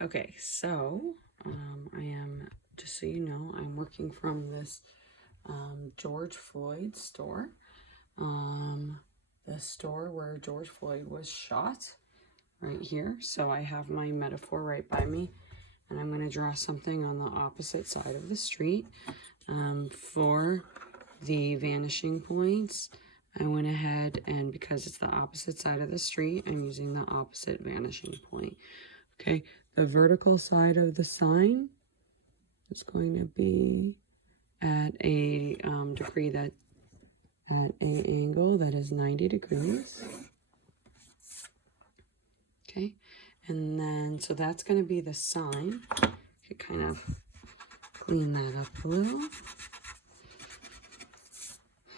Okay, so I am, just so you know, I'm working from this George Floyd store. The store where George Floyd was shot, right here. So I have my metaphor right by me, and I'm going to draw something on the opposite side of the street. For the vanishing points, I went ahead and, because it's the opposite side of the street, I'm using the opposite vanishing point. Okay, the vertical side of the sign is going to be at a degree that, at an angle that is 90 degrees. Okay, and then, so that's going to be the sign. You could kind of clean that up a little.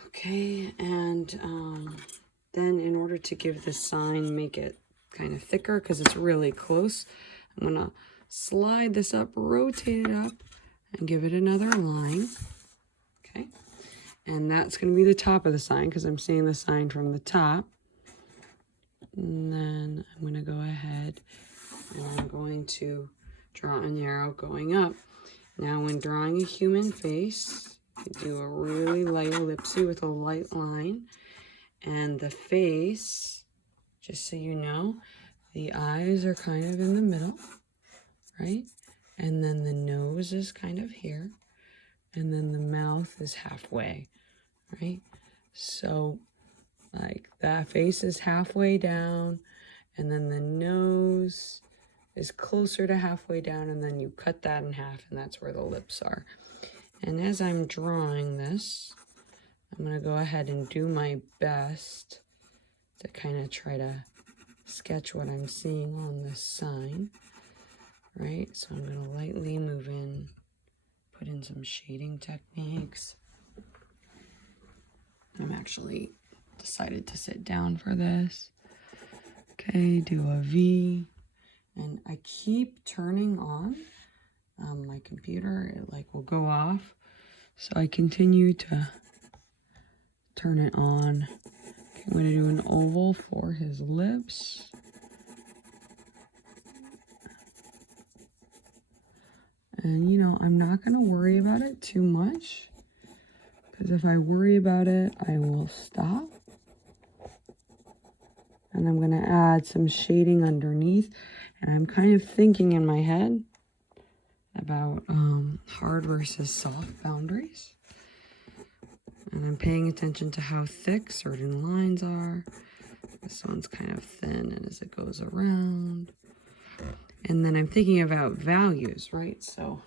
Okay, and then in order to give the sign, make it kind of thicker because it's really close, I'm going to slide this up, rotate it up, and give it another line. Okay, and that's going to be the top of the sign because I'm seeing the sign from the top. And then I'm going to go ahead and I'm going to draw an arrow going up. Now when drawing a human face, you do a really light ellipse with a light line. And the face, just so you know, the eyes are kind of in the middle, right? And then the nose is kind of here. And then the mouth is halfway, right? So like that face is halfway down, and then the nose is closer to halfway down, and then you cut that in half, and that's where the lips are. And as I'm drawing this, I'm going to go ahead and do my best to kind of try to sketch what I'm seeing on this sign, right? So I'm going to lightly move in, put in some shading techniques. I'm actually decided to sit down for this. Okay, do a V, and I keep turning on my computer. It like will go off, so I continue to turn it on. Okay, I'm going to do an oval for his lips. And you know, I'm not going to worry about it too much, because if I worry about it, I will stop. And I'm going to add some shading underneath. And I'm kind of thinking in my head about hard versus soft boundaries. And I'm paying attention to how thick certain lines are. This one's kind of thin, and as it goes around. And then I'm thinking about values, right? So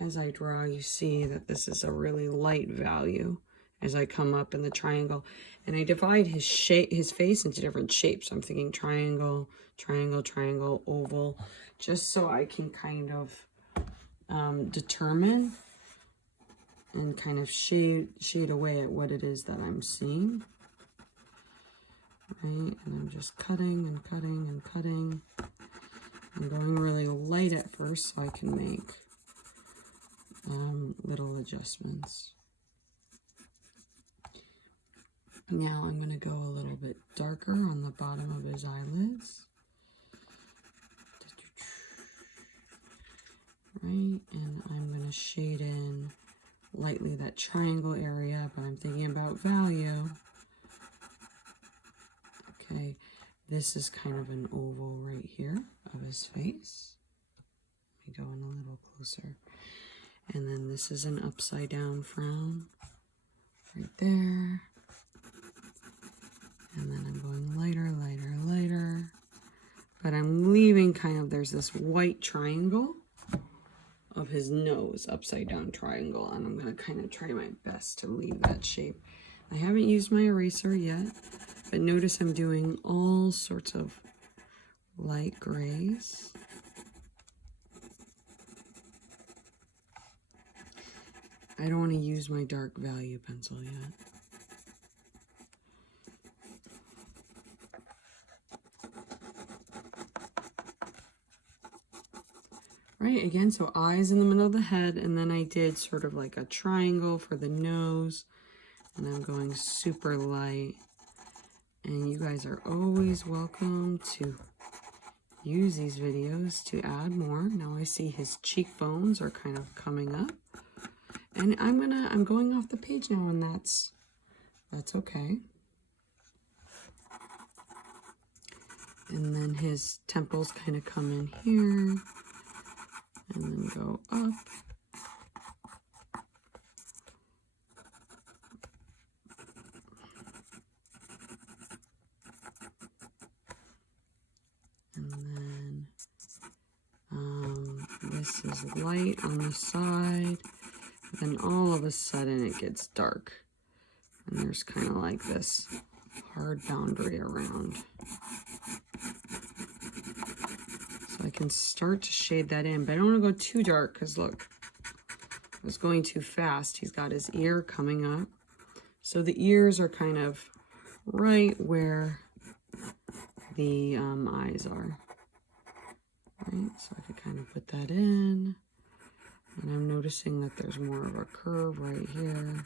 as I draw, you see that this is a really light value as I come up in the triangle. And I divide his shape, his face into different shapes. I'm thinking triangle, triangle, triangle, oval, just so I can kind of determine and kind of shade away at what it is that I'm seeing. Right, and I'm just cutting and cutting and cutting. I'm going really light at first so I can make little adjustments. Now I'm going to go a little bit darker on the bottom of his eyelids. Right, and I'm going to shade in lightly that triangle area, but I'm thinking about value. Okay, this is kind of an oval right here of his face. Let me go in a little closer. And then this is an upside down frown right there. And then I'm going lighter, lighter, lighter. But I'm leaving kind of, there's this white triangle of his nose, upside down triangle. And I'm going to kind of try my best to leave that shape. I haven't used my eraser yet, but notice I'm doing all sorts of light grays. I don't want to use my dark value pencil yet. Right, again, so eyes in the middle of the head, and then I did sort of like a triangle for the nose, and I'm going super light. And you guys are always welcome to use these videos to add more. Now I see his cheekbones are kind of coming up. And I'm going off the page now, and that's okay. And then his temples kind of come in here and then go up. And then this is light on the side. Then all of a sudden it gets dark. And there's kind of like this hard boundary around. So I can start to shade that in, but I don't want to go too dark because look, I was going too fast. He's got his ear coming up. So the ears are kind of right where the eyes are. Right, so I could kind of put that in. And I'm noticing that there's more of a curve right here.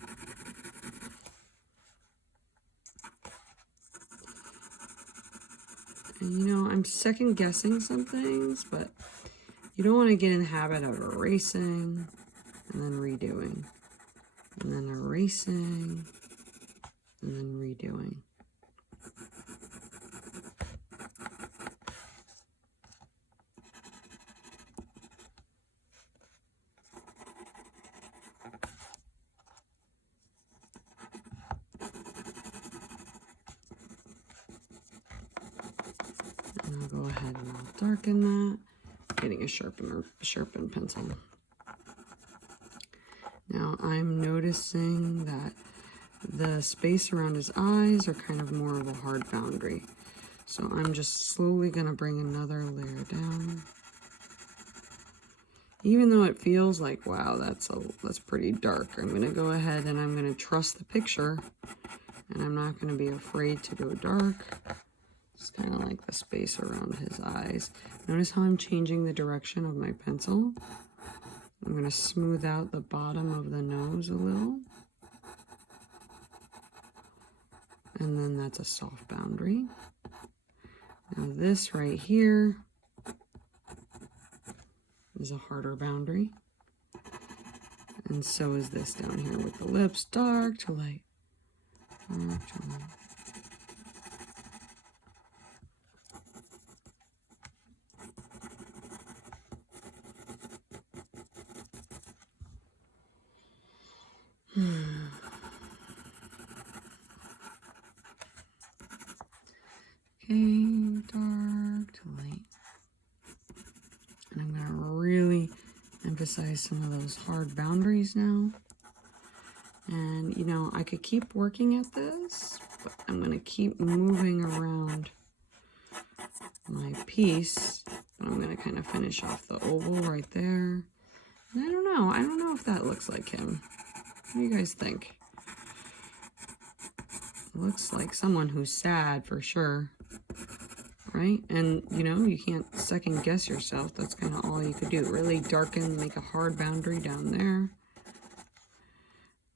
And you know, I'm second guessing some things, but you don't want to get in the habit of erasing and then redoing. And then erasing and then redoing. And I'll go ahead and I'll darken that. Getting a sharpened pencil. Now I'm noticing that the space around his eyes are kind of more of a hard boundary. So I'm just slowly going to bring another layer down. Even though it feels like, wow, that's pretty dark, I'm going to go ahead and I'm going to trust the picture. And I'm not going to be afraid to go dark. It's kind of like the space around his eyes. Notice how I'm changing the direction of my pencil. I'm going to smooth out the bottom of the nose a little. And then that's a soft boundary. Now this right here is a harder boundary. And so is this down here with the lips, dark to light. Dark to light. Okay, dark to light. And I'm going to really emphasize some of those hard boundaries now. And, you know, I could keep working at this, but I'm going to keep moving around my piece. But I'm going to kind of finish off the oval right there. And I don't know if that looks like him. What do you guys think? It looks like someone who's sad for sure. Right? And, you know, you can't second guess yourself. That's kind of all you could do. Really darken, make a hard boundary down there.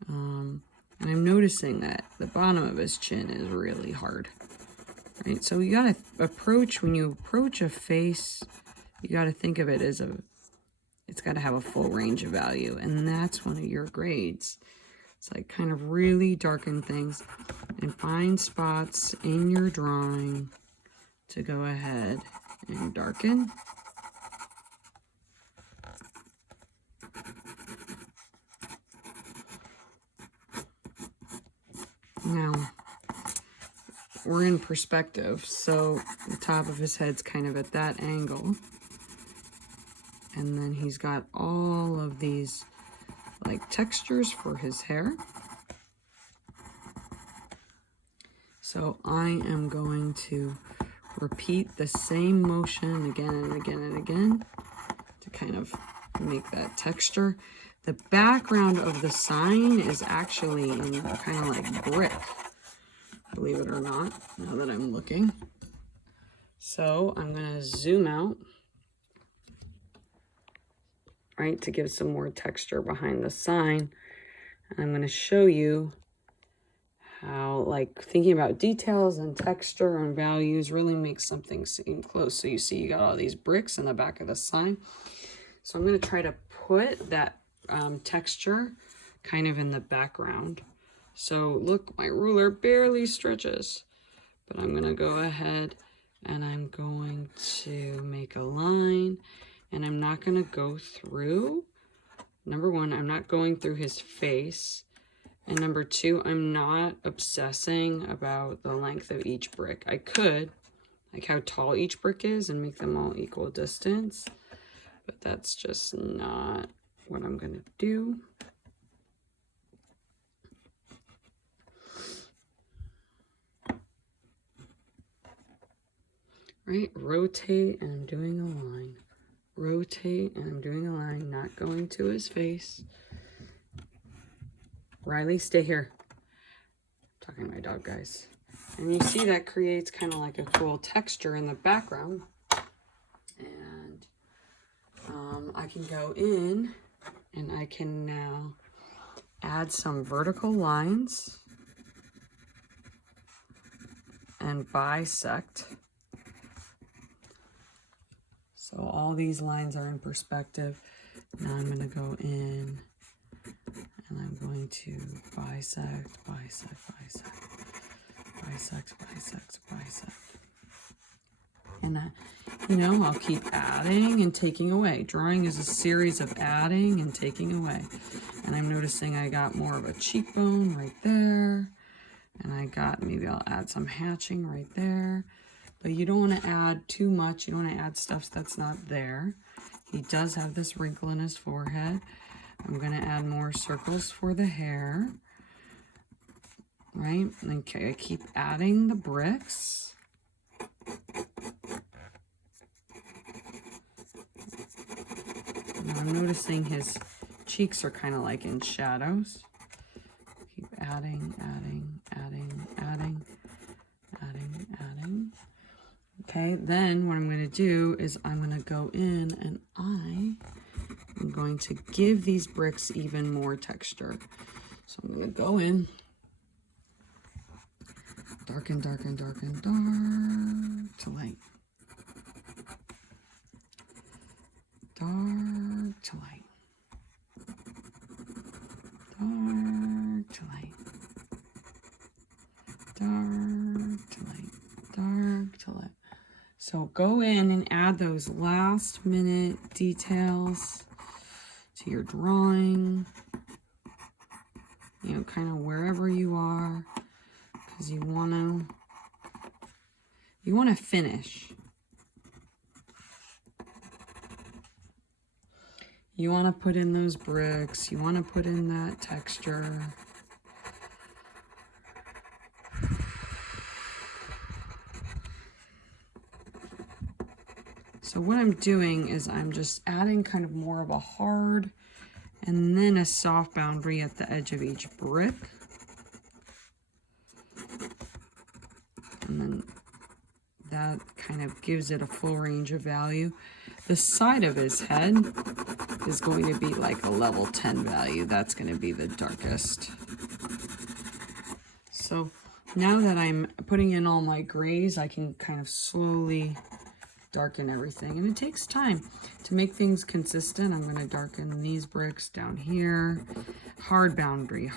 And I'm noticing that the bottom of his chin is really hard. Right? So you got to approach, when you approach a face, you got to think of it as it's got to have a full range of value. And that's one of your grades. It's like kind of really darken things and find spots in your drawing to go ahead and darken. Now, we're in perspective, so the top of his head's kind of at that angle. And then he's got all of these like textures for his hair. So I am going to repeat the same motion again and again and again to kind of make that texture. The background of the sign is actually in kind of like brick, believe it or not, now that I'm looking. So I'm going to zoom out, right, to give some more texture behind the sign. And I'm going to show you how like thinking about details and texture and values really makes something seem close. So you see you got all these bricks in the back of the sign. So I'm going to try to put that texture kind of in the background. So look, my ruler barely stretches, but I'm going to go ahead and I'm going to make a line, and I'm not going to go through. Number one, I'm not going through his face. And number two, I'm not obsessing about the length of each brick. I could, like how tall each brick is and make them all equal distance, but that's just not what I'm going to do. Right, rotate, and I'm doing a line. Rotate, and I'm doing a line, not going to his face. Riley, stay here. I'm talking to my dog, guys. And you see that creates kind of like a cool texture in the background. And I can go in and I can now add some vertical lines and bisect. So all these lines are in perspective. Now I'm going to go in and I'm going to bisect, bisect, bisect, bisect, bisect, bisect. And you know, I'll keep adding and taking away. Drawing is a series of adding and taking away. And I'm noticing I got more of a cheekbone right there. And I got, maybe I'll add some hatching right there. But you don't want to add too much. You don't want to add stuff that's not there. He does have this wrinkle in his forehead. I'm going to add more circles for the hair. Right? Okay, I keep adding the bricks. Now I'm noticing his cheeks are kind of like in shadows. Keep adding, adding, adding, adding, adding, adding. Okay, then what I'm going to do is I'm going to go in and I'm going to give these bricks even more texture. So I'm going to go in, darken, darken, darken, dark to light. Dark to light. Dark to light. Dark to light. Dark to light. So go in and add those last minute details to your drawing. You know, kind of wherever you are, because you want to finish. You want to put in those bricks. You want to put in that texture. So what I'm doing is I'm just adding kind of more of a hard and then a soft boundary at the edge of each brick. And then that kind of gives it a full range of value. The side of his head is going to be like a level 10 value. That's going to be the darkest. So now that I'm putting in all my grays, I can kind of slowly darken everything. And it takes time to make things consistent. I'm going to darken these bricks down here. Hard boundary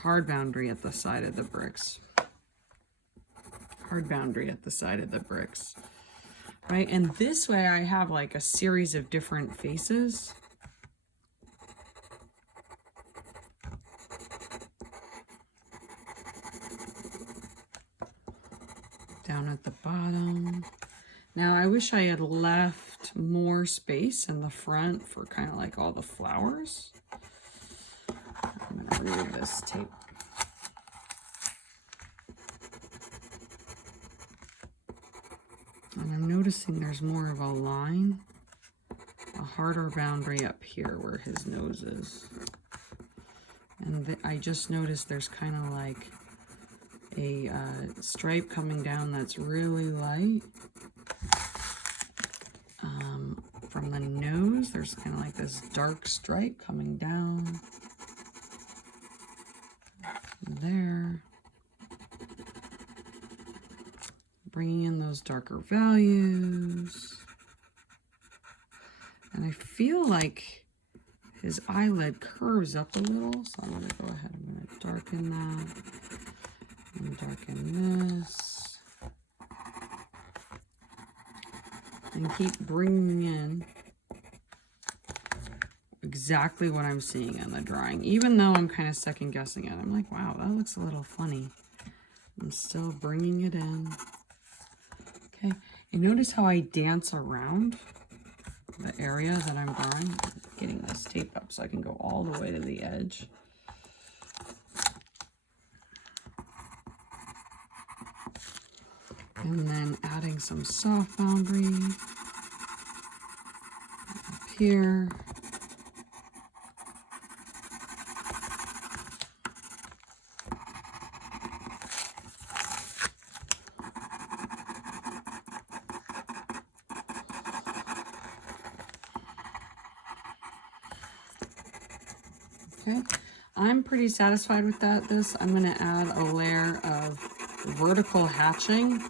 at the side of the bricks. Hard boundary at the side of the bricks. Right? And this way I have like a series of different faces. Down at the bottom. Now I wish I had left more space in the front for kind of like all the flowers. I'm going to remove this tape. And I'm noticing there's more of a line, a harder boundary up here where his nose is. And I just noticed there's kind of like a stripe coming down that's really light. From the nose, there's kind of like this dark stripe coming down there. bringing in those darker values. And I feel like his eyelid curves up a little, so I'm going to go ahead. I'm going to darken that and darken this. And keep bringing in exactly what I'm seeing in the drawing. Even though I'm kind of second guessing it, I'm like, wow, that looks a little funny. I'm still bringing it in. Okay, and notice how I dance around the area that I'm drawing. I'm getting this tape up so I can go all the way to the edge. And then adding some soft boundary up here. Okay, I'm pretty satisfied with that. I'm going to add a layer of vertical hatching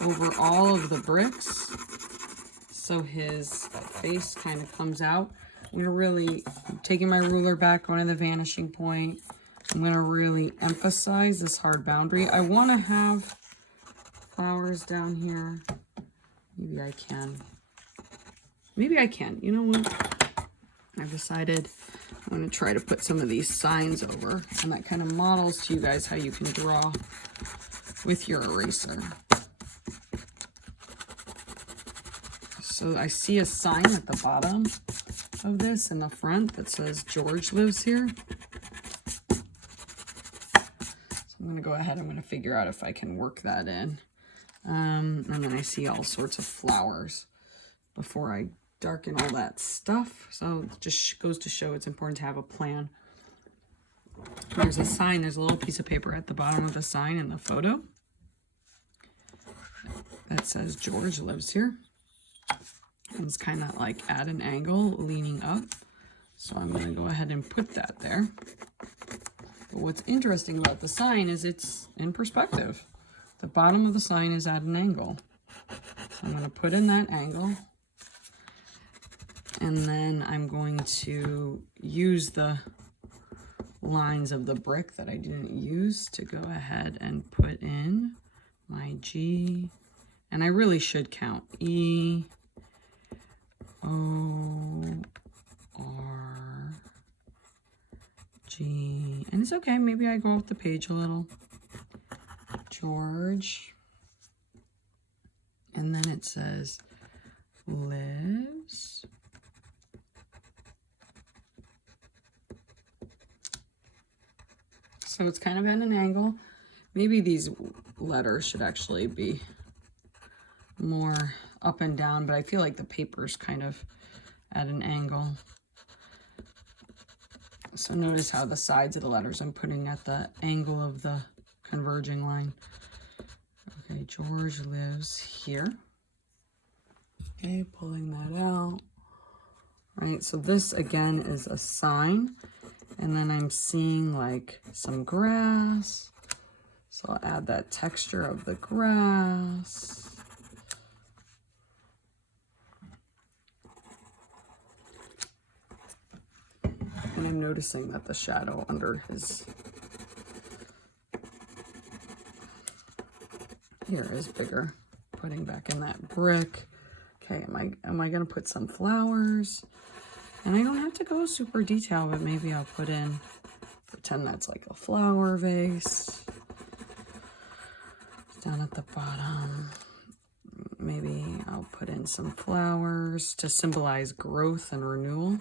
over all of the bricks so his face kind of comes out. I'm taking my ruler back, going to the vanishing point. I'm going to really emphasize this hard boundary. I want to have flowers down here. Maybe I can. Maybe I can. You know what? I've decided I'm going to try to put some of these signs over, and that kind of models to you guys how you can draw with your eraser. So I see a sign at the bottom of this in the front that says George lives here. So I'm going to go ahead, I'm going to figure out if I can work that in. And then I see all sorts of flowers before I darken all that stuff. So it just goes to show it's important to have a plan. There's a sign, there's a little piece of paper at the bottom of the sign in the photo that says George lives here. And it's kind of like at an angle leaning up. So I'm going to go ahead and put that there. But what's interesting about the sign is it's in perspective. The bottom of the sign is at an angle. So I'm going to put in that angle. And then I'm going to use the lines of the brick that I didn't use to go ahead and put in my G. And I really should count E, O, R, G. And it's okay, maybe I go off the page a little. George. And then it says lives. So it's kind of at an angle. Maybe these letters should actually be more up and down, but I feel like the paper's kind of at an angle. So notice how the sides of the letters I'm putting at the angle of the converging line. Okay, George lives here. Okay, pulling that out. Right, so this again is a sign. And then I'm seeing like some grass. So I'll add that texture of the grass. And I'm noticing that the shadow under his here is bigger. Putting back in that brick. Okay, am I gonna put some flowers? And I don't have to go super detailed, but maybe I'll pretend that's like a flower vase. Down at the bottom, maybe I'll put in some flowers to symbolize growth and renewal.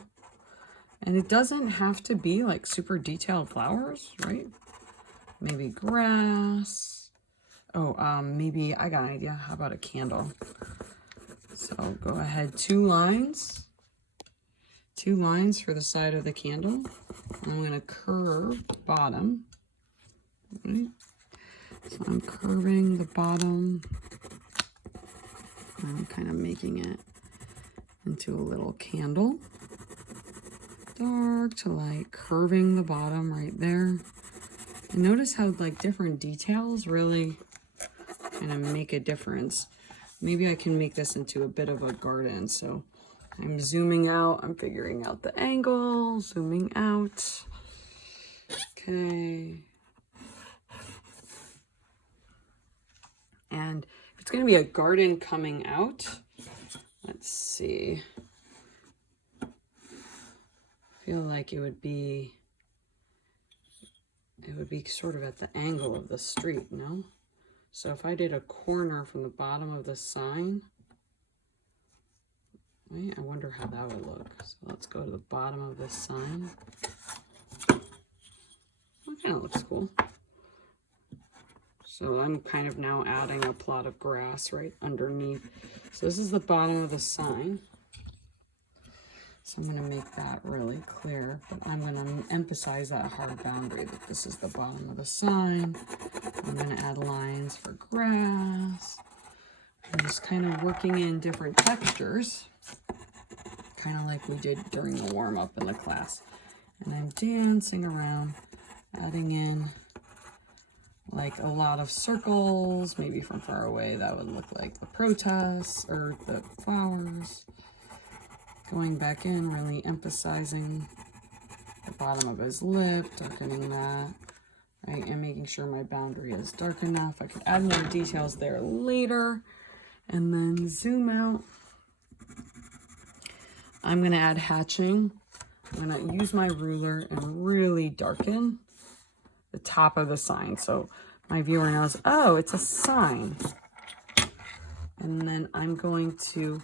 And it doesn't have to be like super detailed flowers, right? Maybe grass. Oh, maybe I got an idea. How about a candle? So go ahead, 2 lines. 2 lines for the side of the candle. I'm going to curve the bottom. Right? So I'm curving the bottom. I'm kind of making it into a little candle. Dark to light, curving the bottom right there. And notice how like different details really kind of make a difference. Maybe I can make this into a bit of a garden. So I'm zooming out. I'm figuring out the angle, zooming out. Okay. And if it's going to be a garden coming out, let's see. I feel like it would be sort of at the angle of the street, no? So if I did a corner from the bottom of the sign, wait, I wonder how that would look. So let's go to the bottom of this sign. That kind of looks cool. So I'm kind of now adding a plot of grass right underneath. So this is the bottom of the sign. So I'm going to make that really clear, but I'm going to emphasize that hard boundary that this is the bottom of the sign. I'm going to add lines for grass. I'm just kind of working in different textures, kind of like we did during the warm-up in the class. And I'm dancing around, adding in like a lot of circles, maybe from far away that would look like the protests or the flowers. Going back in, really emphasizing the bottom of his lip, darkening that, right, and making sure my boundary is dark enough. I could add more details there later, and then zoom out. I'm going to add hatching. I'm going to use my ruler and really darken the top of the sign so my viewer knows, oh, it's a sign. And then I'm going to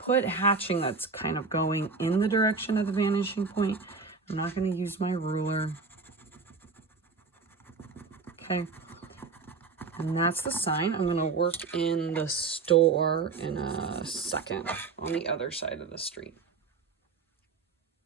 put hatching that's kind of going in the direction of the vanishing point. I'm not going to use my ruler. Okay. And that's the sign. I'm going to work in the store in a second on the other side of the street.